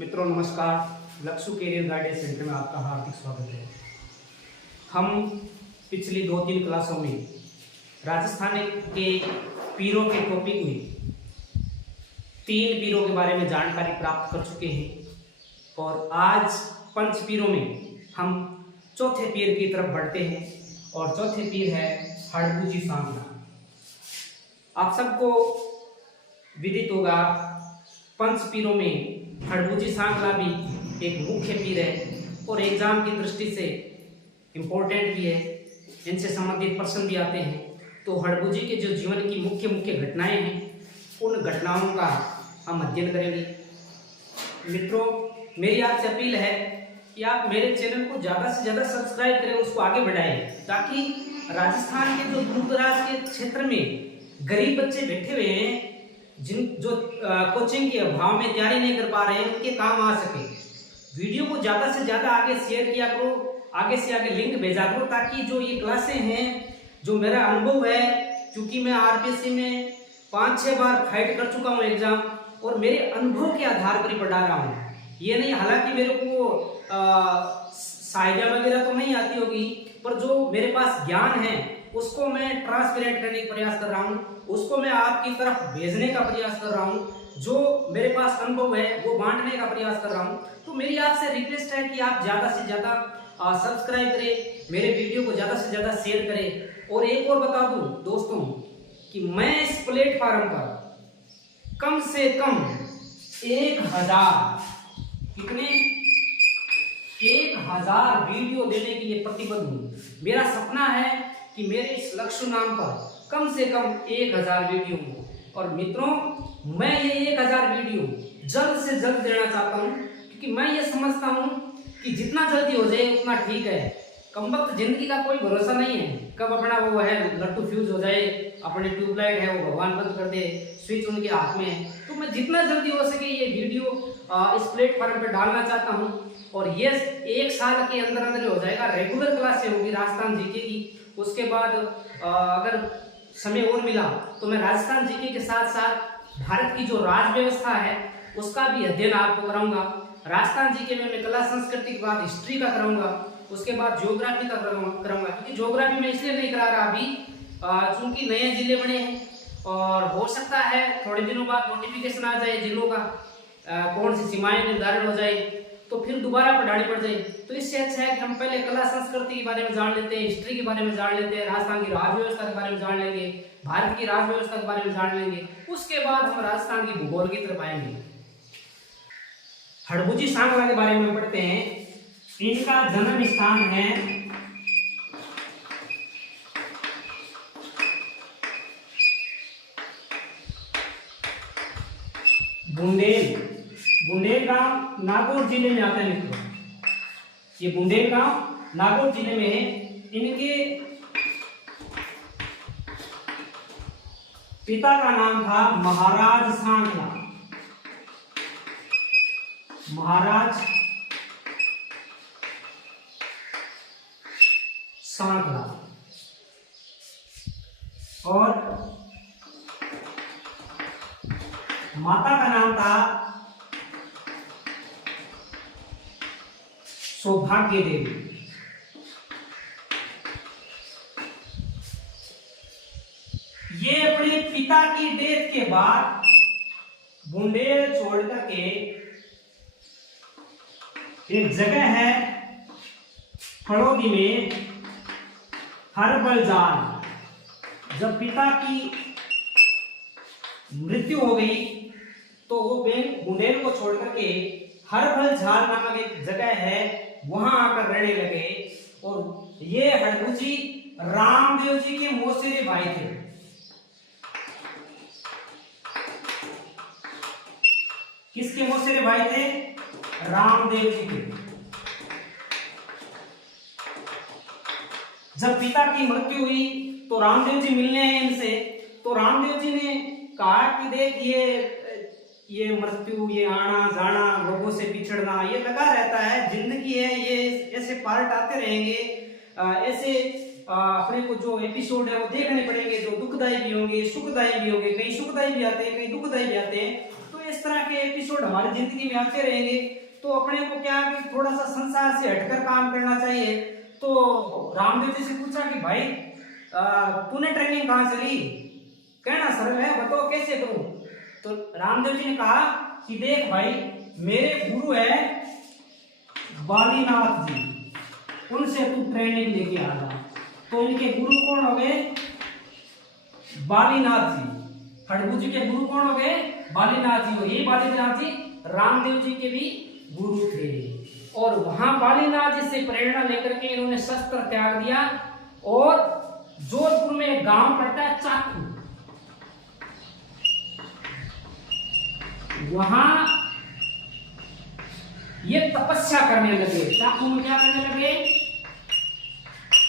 मित्रों नमस्कार। लक्ष्य कैरियर गाइडेंस सेंटर में आपका हार्दिक स्वागत है। हम पिछली 2-3 क्लासों में राजस्थान के पीरों के टॉपिक में 3 पीरों के बारे में जानकारी प्राप्त कर चुके हैं और आज पंच पीरों में हम चौथे पीर की तरफ बढ़ते हैं और चौथे पीर है हड़बूजी सांगला। आप सबको विदित होगा पंच पीरों में हड़बूजी सांगला भी एक मुख्य पीर है और एग्जाम की दृष्टि से इम्पोर्टेंट भी है, इनसे संबंधित प्रश्न भी आते हैं। तो हड़बूजी के जो जीवन की मुख्य मुख्य घटनाएं हैं उन घटनाओं का हम अध्ययन करेंगे। मित्रों मेरी आपसे अपील है कि आप मेरे चैनल को ज़्यादा से ज़्यादा सब्सक्राइब करें, उसको आगे बढ़ाएं ताकि राजस्थान के जो दूर दराज के क्षेत्र में गरीब बच्चे बैठे हुए हैं जो कोचिंग के अभाव में तैयारी नहीं कर पा रहे हैं उनके काम आ सके। वीडियो को ज़्यादा से ज़्यादा आगे शेयर किया करो, आगे से आगे लिंक भेजा करो ताकि जो ये क्लासें हैं, जो मेरा अनुभव है, क्योंकि मैं आरपीएससी में 5-6 बार फाइट कर चुका हूँ एग्जाम और मेरे अनुभव के आधार पर ही पढ़ा रहा हूँ। ये नहीं, हालांकि मेरे को शायरिया वगैरह तो नहीं आती होगी, पर जो मेरे पास ज्ञान है उसको मैं ट्रांसपेरेंट करने का प्रयास कर रहा हूँ, उसको मैं आपकी तरफ भेजने का प्रयास कर रहा हूँ, जो मेरे पास अनुभव है वो बांटने का प्रयास कर रहा हूँ। तो मेरी आपसे रिक्वेस्ट है कि आप ज़्यादा से ज़्यादा सब्सक्राइब करें, मेरे वीडियो को ज़्यादा से ज़्यादा शेयर करें। और एक और बता दूँ दोस्तों कि मैं इस प्लेटफार्म पर कम से कम 1000 वीडियो देने के लिए प्रतिबद्ध हूँ। मेरा सपना है कि मेरे इस लक्ष्य नाम पर कम से कम 1000 वीडियो हो। और मित्रों मैं ये 1000 वीडियो जल्द से जल्द देना चाहता हूँ क्योंकि मैं ये समझता हूँ कि जितना जल्दी हो जाए उतना ठीक है। कम वक्त जिंदगी का कोई भरोसा नहीं है, कब अपना वो है लट्टू फ्यूज हो जाए, अपने ट्यूबलाइट है वो भगवान बंद कर दे, स्विच उनके हाथ में है। तो मैं जितना जल्दी हो सके ये वीडियो इस प्लेटफॉर्म पर डालना चाहता हूँ और ये 1 साल के अंदर अंदर हो जाएगा। रेगुलर क्लासें होगी राजस्थान जीके की। उसके बाद अगर समय और मिला तो मैं राजस्थान जीके के साथ साथ भारत की जो राज व्यवस्था है उसका भी अध्ययन आपको कराऊंगा। राजस्थान जीके में मैं कला संस्कृति के बाद हिस्ट्री का कराऊंगा, उसके बाद ज्योग्राफी का कराऊंगा। क्योंकि ज्योग्राफी में इसलिए नहीं करा रहा अभी चूंकि नए जिले बने हैं और हो सकता है थोड़े दिनों बाद नोटिफिकेशन आ जाए जिलों का, कौन सी सीमाएं निर्धारित हो जाए तो फिर दोबारा पढ़ानी पड़ जाए। तो इससे अच्छा है कि हम पहले कला संस्कृति के बारे में जान लेते हैं, हिस्ट्री के बारे में जान लेते हैं, राजस्थान की राज व्यवस्था के बारे में जान लेंगे, भारत की राज व्यवस्था के बारे में जान लेंगे, उसके बाद हम राजस्थान की भूगोल की तरफ आएंगे। हड़बूजी सांगला के बारे में पढ़ते हैं। इनका जन्म स्थान है बुंदेल गांव नागौर जिले में आता है मित्रों। ये बुंदेल गांव नागौर जिले में है। इनके पिता का नाम था महाराज सांगला। महाराज सांगला और माता का नाम था सौभाग्य देवी। ये अपने पिता की डेथ के बाद बुंदेल छोड़ करके एक जगह है फड़ोदी में हरबलजान। जब पिता की मृत्यु हो गई तो वो बुंदेल को छोड़ करके हरबलजान नामक एक जगह है वहां आकर रहने लगे। और ये हड़बूजी रामदेव जी के मौसेरे भाई थे। किसके मौसेरे भाई थे? रामदेव जी के। जब पिता की मृत्यु हुई तो रामदेव जी मिलने आए इनसे। तो रामदेव जी ने कहा कि देख ये मृत्यु, ये आना जाना, लोगों से बिछड़ना ये लगा रहता है, जिंदगी है, ये ऐसे पार्ट आते रहेंगे, ऐसे अपने को जो एपिसोड है वो देखने पड़ेंगे जो दुखदायी भी होंगे सुखदायी भी होंगे। कहीं सुखदायी भी आते हैं, कहीं दुखदायी भी आते हैं। तो इस इस तरह के एपिसोड हमारी जिंदगी में आते रहेंगे। तो अपने को क्या है कि थोड़ा सा संसार से हटकर काम करना चाहिए। तो रामदेव जी से पूछा कि भाई तूने ट्रेनिंग कहाँ से ली? कहना सरल है, बताओ कैसे करूं? तो रामदेव जी ने कहा कि देख भाई, मेरे गुरु है बालीनाथ जी, उनसे तू ट्रेनिंग लेके आ जा। तो इनके गुरु कौन हो गए? बालीनाथ जी। खड़गू जी के गुरु कौन हो गए? बालीनाथ जी। और ये बालीनाथ जी रामदेव जी के भी गुरु थे। और वहां बालीनाथ जी से प्रेरणा लेकर के इन्होंने शस्त्र त्याग दिया और जोधपुर में एक गांव पड़ता है चाकू, वहां ये तपस्या करने लगे। चाकू में क्या करने लगे?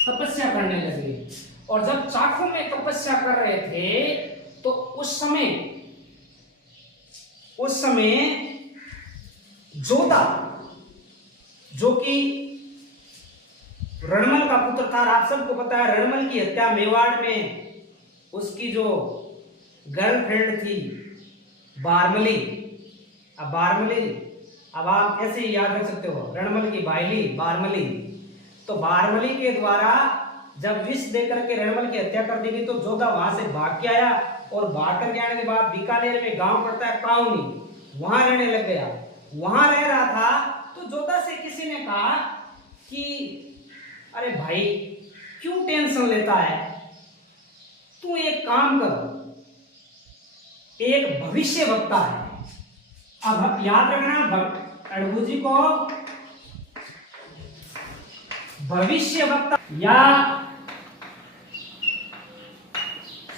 तपस्या करने लगे। और जब चाकू में तपस्या कर रहे थे तो उस समय जोधा, जो कि रणमल का पुत्र था, आप सबको पता है रणमल की हत्या मेवाड़ में उसकी जो गर्लफ्रेंड थी बारमली। अब आप कैसे याद रख सकते हो? रणमल की बाइली बारमली। तो बारमली के द्वारा जब विष देकर के रणमल की हत्या कर दी गई तो जोधा वहां से भाग के आया और भाग कर आने के बाद बीकानेर में गांव पड़ता है काउनी, वहां रहने लग गया। वहां रह रहा था तो जोधा से किसी ने कहा कि अरे भाई, क्यों टेंशन लेता है? तू एक काम कर, एक भविष्य वक्ता है। अब याद रखना, खड़गू जी को भविष्य वक्ता या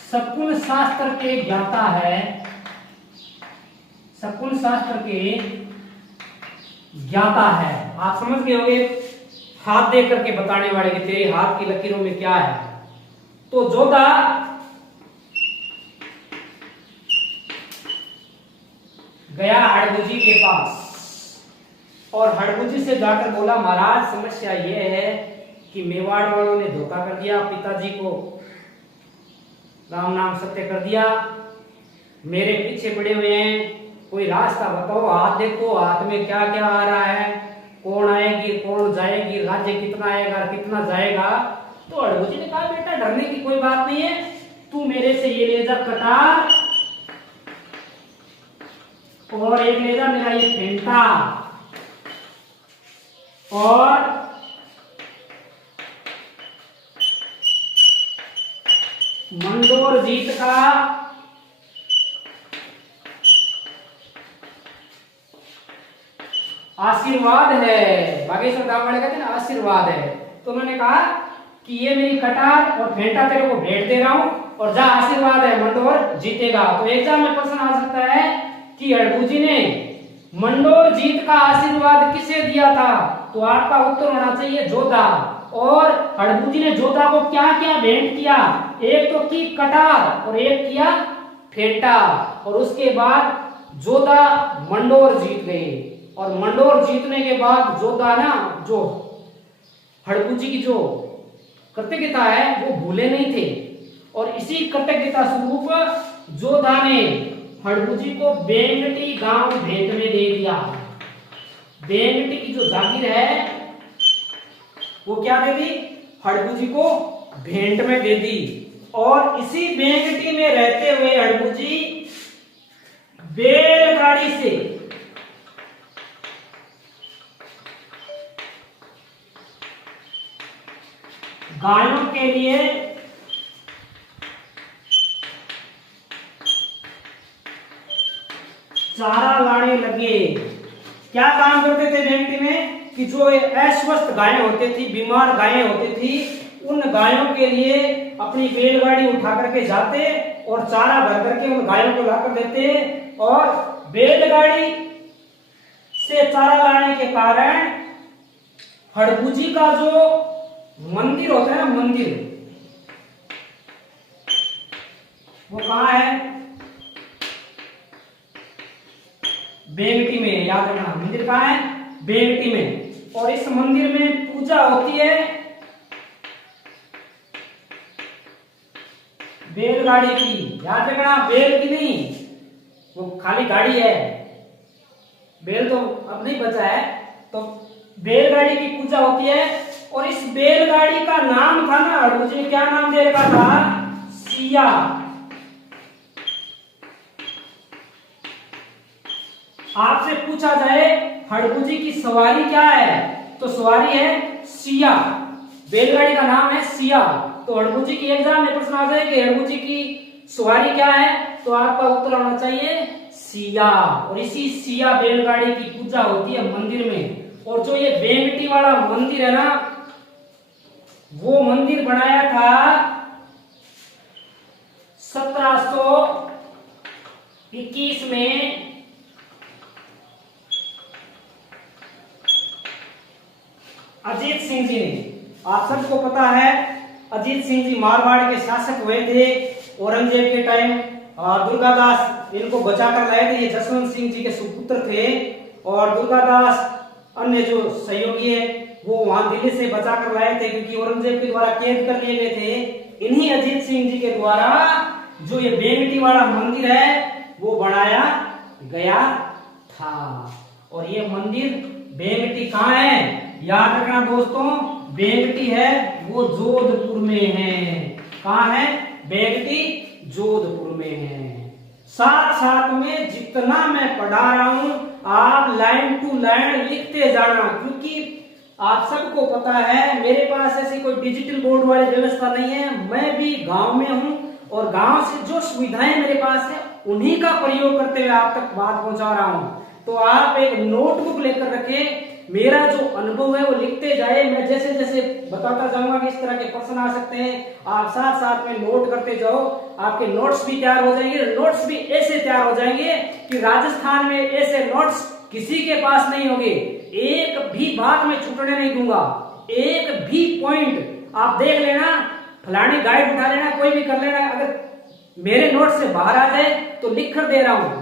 शकुन शास्त्र के ज्ञाता है, शकुन शास्त्र के ज्ञाता है। आप समझ गए होंगे, हाथ देख करके बताने वाले कि तेरे हाथ की लकीरों में क्या है। तो जोधा गया हड़गू जी के पास और हड़गू जी से जाकर बोला, महाराज समस्या यह है कि मेवाड़ वालों ने धोखा कर दिया, पिताजी को राम नाम सत्य कर दिया, मेरे पीछे पड़े हुए हैं, कोई रास्ता बताओ। हाथ देखो, हाथ में क्या क्या आ रहा है, कौन आएगी कौन जाएगी, राज्य कितना आएगा कितना जाएगा। तो हड़गू जी ने कहा, बेटा डरने की कोई बात नहीं है, तू मेरे से ये ले जा कटार और एक ले जा मेरा ये फेंटा और मंडोर जीत का आशीर्वाद है। बागेश्वर गांव वाले कहते हैं ना आशीर्वाद है। तो उन्होंने कहा कि ये मेरी कटार और फेंटा तेरे को भेंट दे रहा हूं और जा आशीर्वाद है, मंडोर जीतेगा। तो एग्जाम में प्रश्न आ सकता है कि हड़गू जी ने मंडोर जीत का आशीर्वाद किसे दिया था? तो आपका उत्तर होना चाहिए जोधा। और हड़गू जी ने जोधा को क्या क्या भेंट किया? एक तो की कटार और एक किया फेंटा। और उसके बाद जोधा मंडोर जीत गए। और मंडोर जीतने के बाद जोधा ना, जो हड़गू जी की जो कृतज्ञता है वो भूले नहीं थे। और इसी कृतज्ञता स्वरूप जोधा ने हड़गू जी को बेंगटी गांव भेंट में दे दिया। बेंगटी की जो जागीर है वो क्या दे दी? हड़गू जी को भेंट में दे दी। और इसी बेंगटी में रहते हुए हड़गू जी बैलगाड़ी से गायों के लिए चारा लाने लगे। क्या काम करते थे बेंगटी में कि जो अस्वस्थ गायें होती थी, बीमार गायें होती थी, उन गायों के लिए अपनी बैलगाड़ी उठा करके जाते और चारा भर करके उन गायों को लाकर देते। और बैलगाड़ी से चारा लाने के कारण हड़गू जी का जो मंदिर होता है ना, मंदिर वो कहाँ है? बेंगटी में। याद रखना, मंदिर कहाँ है? बेंगटी में। और इस मंदिर में पूजा होती है बैलगाड़ी की। याद रखना, बैल की नहीं, वो खाली गाड़ी है। बैल तो अब नहीं बचा है। तो बैलगाड़ी की पूजा होती है और इस बैलगाड़ी का नाम था ना, हड़बू जी क्या नाम दे रखा था? सिया। आपसे पूछा जाए हड़बू जी की सवारी क्या है, तो सवारी है सिया। बैलगाड़ी का नाम है सिया। तो हड़बू जी की एग्जाम में प्रश्न आ जाए कि हड़बू जी की सवारी क्या है, तो आपका उत्तर होना चाहिए सिया। और इसी सिया बैलगाड़ी की पूजा होती है मंदिर में। और जो ये बेंगटी वाला मंदिर है ना, वो मंदिर बनाया था 1721 में अजीत सिंह जी ने। आप सबको पता है अजीत सिंह जी मारवाड़ के शासक हुए थे औरंगजेब के टाइम। दुर्गादास इनको बचाकर लाए थे, ये जसवंत सिंह जी के सुपुत्र थे। और दुर्गादास अन्य जो सहयोगी है वो वहां दिल्ली से बचाकर लाए थे, क्योंकि औरंगजेब के द्वारा कैद कर लिए गए थे। इन्हीं अजीत सिंह जी के द्वारा जो ये बेंगटी वाला मंदिर है वो बनाया गया था। और ये मंदिर बेंगटी कहाँ है, याद रखना दोस्तों, बेंगटी है वो जोधपुर में है। कहाँ है? बेंगटी जोधपुर में है। साथ साथ में जितना मैं पढ़ा रहा हूं आप लाइन टू लाइन लिखते जाना, क्योंकि आप सबको पता है मेरे पास ऐसी कोई डिजिटल बोर्ड वाली व्यवस्था नहीं है। मैं भी गांव में हूं और गांव से जो सुविधाएं मेरे पास है उन्हीं का प्रयोग करते हुए आप तक बात पहुंचा रहा हूं। तो आप एक नोटबुक लेकर रखें, मेरा जो अनुभव है वो लिखते जाए। मैं जैसे जैसे बताता जाऊंगा कि इस तरह के प्रश्न आ सकते हैं, आप साथ साथ में नोट करते जाओ। आपके नोट्स भी तैयार हो जाएंगे। नोट्स भी ऐसे तैयार हो जाएंगे कि राजस्थान में ऐसे नोट्स किसी के पास नहीं होंगे। एक भी बात में छूटने नहीं दूंगा, एक भी पॉइंट आप देख लेना, फलानी गाइड उठा लेना, कोई भी कर लेना। अगर मेरे नोट से बाहर आ जाए तो लिख कर दे रहा हूं,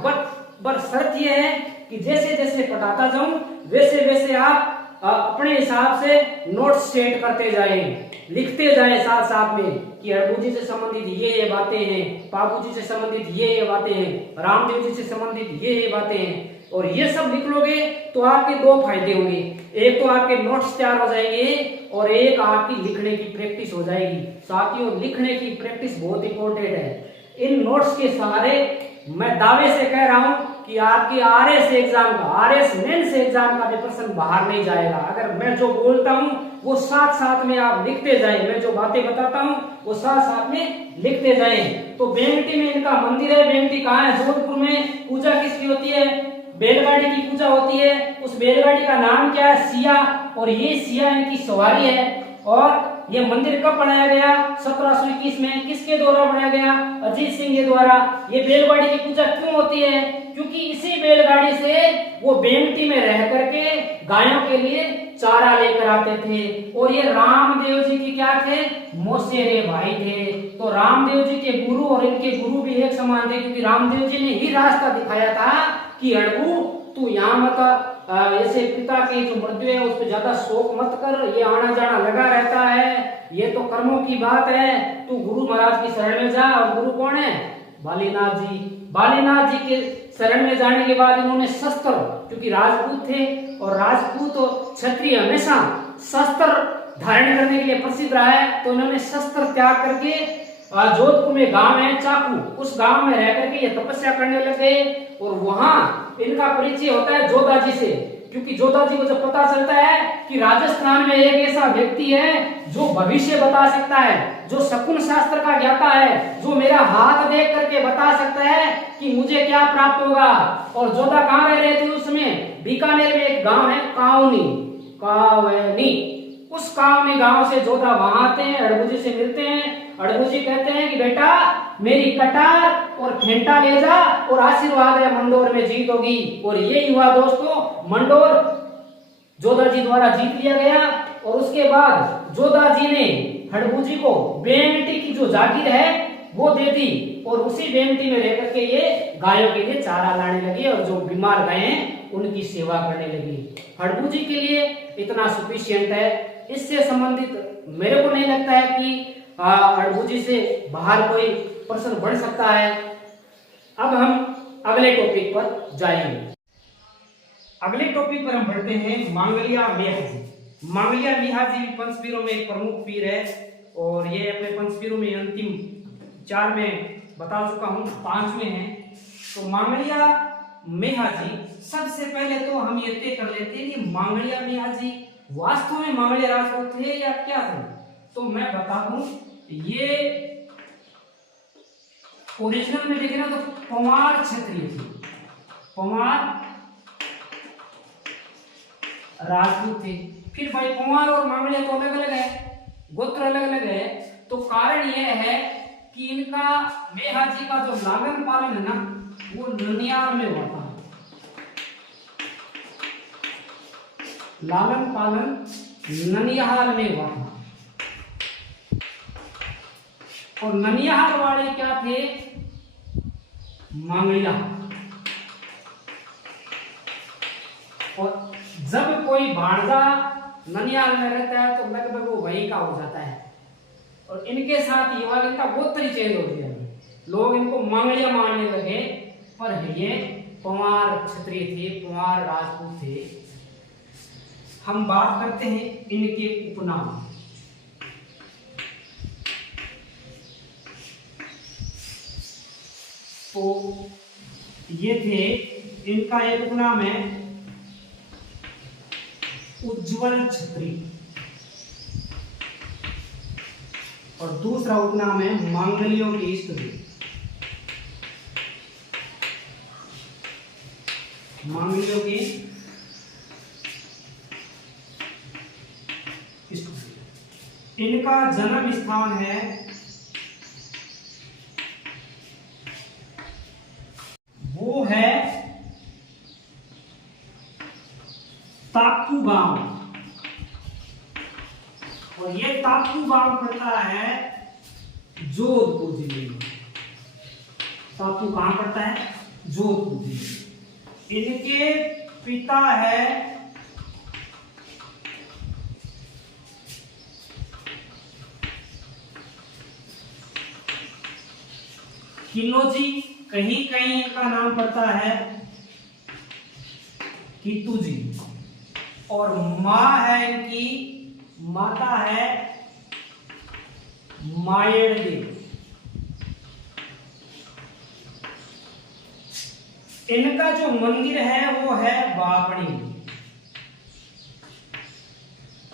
बट शर्त यह है कि जैसे जैसे पढ़ाता जाऊं वैसे वैसे आप अपने हिसाब से नोट सेट करते जाएं, लिखते जाएं साथ साथ में कि हड़बू जी से संबंधित ये बातें हैं, पापू जी से संबंधित ये बातें हैं, रामदेव जी से संबंधित ये बातें हैं। और ये सब लिख लोगे तो आपके दो फायदे होंगे, एक तो आपके नोट्स तैयार हो जाएंगे और एक आपकी लिखने की प्रैक्टिस हो जाएगी। साथियों, लिखने की प्रैक्टिस बहुत इंपॉर्टेंट है। इन नोट्स के सहारे मैं दावे से कह रहा हूं कि आपकी आरएस एग्जाम का, आरएस मेंस एग्जाम का भी प्रश्न बाहर नहीं जाएगा। अगर मैं जो बोलता हूं वो साथ साथ में आप लिखते जाएं, मैं जो बातें बताता हूं वो साथ साथ में लिखते जाएं। तो बेंगटी में इनका मंदिर है। बेंगटी कहाँ है? जोधपुर में। पूजा किसकी होती है? बैलगाड़ी की पूजा होती है। उस बैलगाड़ी का नाम क्या है? सिया। और ये सिया इनकी सवारी है। और ये मंदिर कब बनाया गया? 1721 में। किसके द्वारा बनाया गया? अजीत सिंह के द्वारा। ये बैलगाड़ी की पूजा क्यों होती है? क्योंकि इसी बैलगाड़ी से वो बेंगटी में रह करके गायों के लिए चारा लेकर आते थे। और ये रामदेव जी की क्या थे? मौसेरे भाई थे। तो रामदेव जी के गुरु और इनके गुरु भी एक समान थे, क्योंकि रामदेव जी ने ही रास्ता दिखाया था कि हड़बू तू यहाँ मत ऐसे पिता की जो मृत्यु है उस पर ज्यादा शोक मत कर, ये आना जाना लगा रहता है, ये तो कर्मों की बात है, तू गुरु महाराज की शरण में जा। और गुरु कौन है? बालीनाथ जी। बालीनाथ जी के शरण में जाने के बाद इन्होंने शस्त्र, क्योंकि राजपूत थे और राजपूत और क्षत्रिय हमेशा शस्त्र धारण करने के लिए प्रसिद्ध रहा है, तो इन्होंने शस्त्र त्याग करके जोधपुर में गांव है चाकू, उस गांव में रह करके ये तपस्या करने लगे। और वहां इनका परिचय होता है जोधा जी से, क्योंकि जोधा जी को जब पता चलता है कि राजस्थान में एक ऐसा व्यक्ति है जो भविष्य बता सकता है, जो शकुन शास्त्र का ज्ञाता है, जो मेरा हाथ देख करके बता सकता है कि मुझे क्या प्राप्त होगा। और जोधा कहाँ रह रहे थे उस समय? बीकानेर में एक गांव है कावनी, कावनी। उस कावनी गांव से जोधा वहां आते हैं, हड़बू जी से मिलते हैं। हड़बू जी कहते हैं कि बेटा मेरी कटार और फेंटा ले जा और आशीर्वाद है मंडोर में जीत होगी। और ये हुआ दोस्तों, मंडोर जोधा जी द्वारा जीत लिया गया। और उसके बाद जोधा जी ने हड़बू जी को बेंगटी की जो जागीर है वो दे दी, और उसी बेंगटी में रह करके ये गायों के लिए चारा लाने लगी और जो बीमार गाय हैं उनकी सेवा करने लगी। हड़बू जी के लिए इतना सफिशिएंट है। इससे संबंधित मेरे को नहीं लगता है कि हड़बू जी से बाहर कोई प्रश्न बन सकता है। अब हम अगले टॉपिक पर जाएंगे। अगले टॉपिक पर हम बढ़ते हैं मांगलिया मेहाजी। मांगलिया मेहाजी पंचपीरों में एक प्रमुख पीर है और ये अपने पंचपीरों में अंतिम 4 में बता चुका हूँ, 5वें हैं। तो मांगलिया मेहाजी, सबसे पहले तो हम ये तय कर लेते हैं कि मांगलिया मेहाजी वास्तव में मांगलिया राजपूत थे या क्या थे। तो मैं बता दूं, ये ओरिजिनल में देखे ना तो पंवार क्षत्रिय थे, पंवार राजपूत थे। फिर भाई पंवार और मांगलिया तो अलग अलग है, गोत्र अलग अलग है। तो कारण यह है कि इनका मेहाजी का जो लालन पालन है ना वो ननियाल में हुआ था। लालन पालन ननिहाल में हुआ था। और ननिहाल वाले क्या थे? मांगलिया। और जब कोई भाणजा ननिहाल में रहता है तो लगभग वो वही का हो जाता है। और इनके साथ ये वाले का गोत्र ही चेंज हो गया, लोग इनको मांगलिया मानने लगे, पर ये पंवार क्षत्रिय थे, पंवार राजपूत थे। हम बात करते हैं इनके उपनाम। तो ये थे, इनका एक उपनाम है उज्ज्वल छत्री और दूसरा उपनाम है मांगलियों की इष्टदेव। मांगलियों की इष्टदेव। इनका जन्म स्थान है वो है ताकू गांव। और ये ताकू गांव पड़ता है जोधपुर जिले में। ताकू कहां पड़ता है? जोधपुर जिले में। इनके पिता है किलोजी, कहीं कहीं इनका नाम पड़ता है कीतू जी। और मां है इनकी, माता है मायड़ देवी। इनका जो मंदिर है वो है बापणी,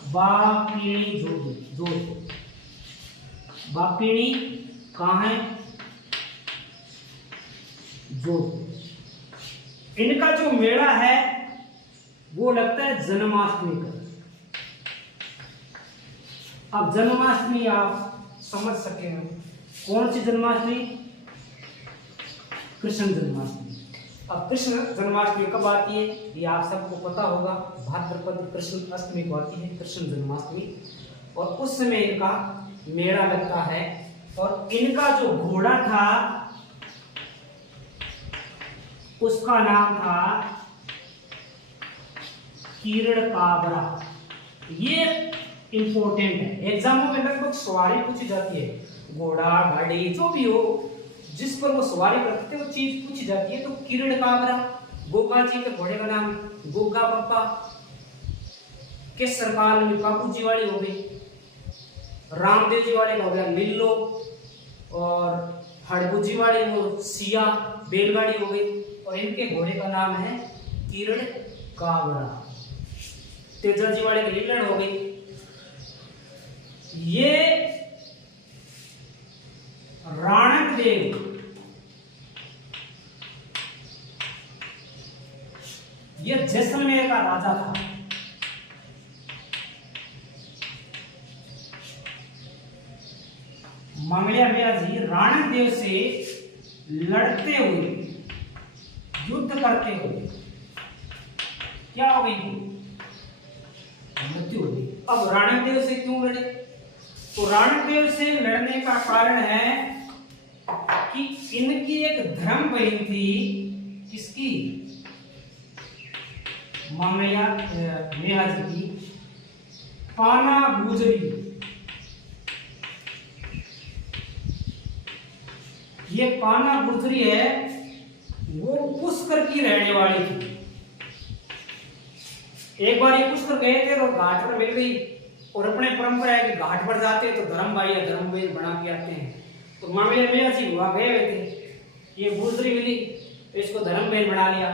बापीणी जोधपुर। बापीणी कहाँ है? जोधपुर। इनका जो मेला है वो लगता है जन्माष्टमी का। अब जन्माष्टमी आप समझ सके हो, कौन सी जन्माष्टमी? कृष्ण जन्माष्टमी। अब कृष्ण जन्माष्टमी कब आती है ये आप सबको पता होगा, भाद्रपद कृष्ण अष्टमी को आती है कृष्ण जन्माष्टमी। और उस समय इनका मेला लगता है। और इनका जो घोड़ा था उसका नाम था किरण काबरा। ये इंपॉर्टेंट है, एग्जामों में लगभग सवारी पूछी जाती है, घोड़ा गाड़ी जो भी हो जिस पर वो सवारी करते वो चीज पूछी जाती है। तो किरण काबरा, गोगा जी के घोड़े का नाम गोगा पप्पा, केसर काल में बापू जी वाली हो गई, रामदेव जी वाले का हो गया लिल्लो, और हड़बू जी वाली वो सिया बैलगाड़ी हो गई। और इनके घोड़े का नाम है किरण काबरा। तेजा जी वाले की लीलड़ हो गई। ये राणक देव, ये जैसलमेर का राजा था। मांगलिया मेहाजी राणक देव से लड़ते हुए, युद्ध करते हुए क्या हो गई? मृत्यु हो गई। अब राणक देव से क्यों लड़े? तो राणक देव से लड़ने का कारण है कि इनकी एक धर्म बहन थी, किसकी? मांगलिया मेहाजी की, पाना गुजरी। ये पाना गुजरी है वो पुष्कर की रहने वाली थी। एक बार ये पुष्कर गए थे और घाट पर मिल गई, और अपने परंपरा है कि घाट पर जाते तो धर्म भाई या धर्म बहन बना के आते हैं। तो मामले में जी हुआ गए हुए थे, ये गुजरी मिली तो इसको धर्म बहन बना लिया।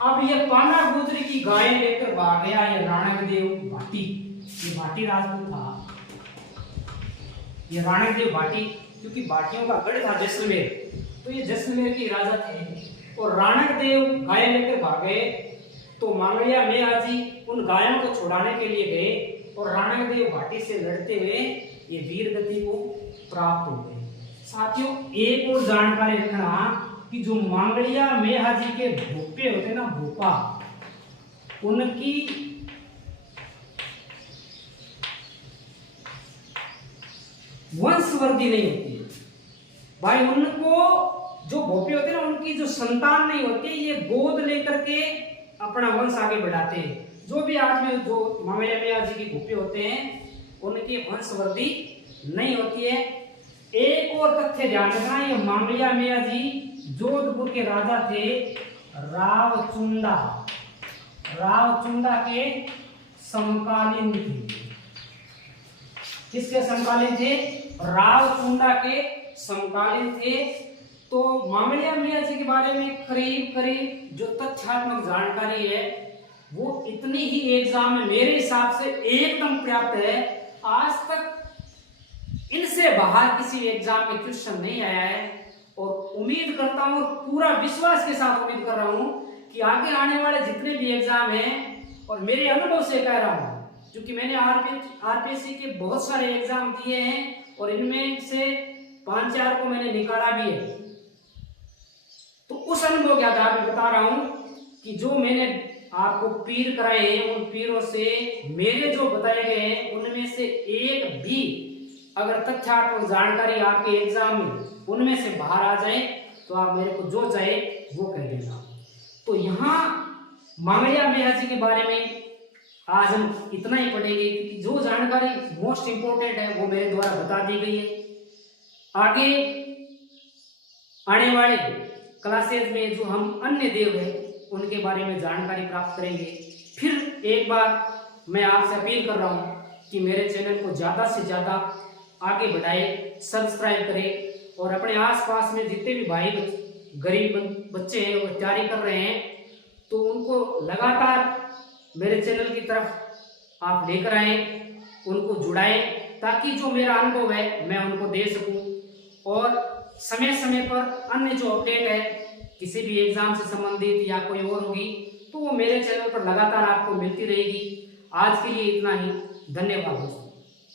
अब ये पाना गुजरी की गाय लेकर भाग गया ये राणकदेव भाटी। ये भाटी राजपूत था, ये राणकदेव भाटी, क्योंकि भाटियों का गढ़ था जैसलमेर, तो ये जैसलमेर के राजा थे। और राणकदेव गाय लेकर भाग गए तो मांगलिया मेया जी उन गायों को छुड़ाने के लिए गए और राणकदेव भाटी से लड़ते हुए ये वीर गति को प्राप्त हो गए। साथियों, एक और जानकारी रखना कि जो मांगलिया मेया जी के भोपे होते ना, भोपा, उनकी वंशवृद्धि नहीं होती है भाई। उनको जो भोपे होते हैं ना, उनकी जो संतान नहीं होती, ये गोद लेकर के अपना वंश आगे बढ़ाते हैं। जो भी आज में जो मामलिया मेया जी के भोपे होते हैं, उनकी वंशवृद्धि नहीं होती है। एक और तथ्य ध्यान रखना, ये मामलिया मेया जी जोधपुर के राजा थे रावचुंदा, रावचुंदा के समकालीन थे। किसके समकालीन थे? रावचुंदा के समकालीन थे। तो मामलिया मेया जी के बारे में करीब करीब जो तथ्यात्मक जानकारी है वो इतनी ही एग्जाम में मेरे हिसाब से एकदम पर्याप्त है। आज तक इनसे बाहर किसी एग्जाम में क्वेश्चन नहीं आया है, और उम्मीद करता हूं, पूरा विश्वास के साथ उम्मीद कर रहा हूं कि आगे आने वाले जितने भी एग्जाम हैं, और मेरे अनुभव से कह रहा हूं क्योंकि मैंने आरपीएससी के बहुत सारे एग्जाम दिए हैं और इनमें से 5-4 को मैंने निकाला भी है। तो उस अनुभव के आधार पर बता रहा हूं कि जो मैंने आपको पीर कराए हैं, उन पीरों से मेरे जो बताए गए हैं उनमें से एक भी अगर तथ्यात्मक जानकारी आपके एग्जाम में उनमें से बाहर आ जाए तो आप मेरे को जो चाहे वो कह देना। तो यहाँ मांगलिया मेया जी के बारे में आज हम इतना ही पढ़ेंगे, क्योंकि जो जानकारी मोस्ट इंपोर्टेंट है वो मेरे द्वारा बता दी गई है। आगे आने वाले क्लासेज में जो हम अन्य देव हैं उनके बारे में जानकारी प्राप्त करेंगे। फिर एक बार मैं आपसे अपील कर रहा हूँ कि मेरे चैनल को ज़्यादा से ज़्यादा आगे बढ़ाए, सब्सक्राइब करें, और अपने आसपास में जितने भी भाई गरीब बच्चे हैं वो तैयारी कर रहे हैं तो उनको लगातार मेरे चैनल की तरफ आप लेकर आए, उनको जुड़ाएं, ताकि जो मेरा अनुभव है मैं उनको दे सकूं, और समय समय पर अन्य जो अपडेट है किसी भी एग्जाम से संबंधित या कोई और होगी तो वो मेरे चैनल पर लगातार आपको मिलती रहेगी। आज के लिए इतना ही, धन्यवाद दोस्तों।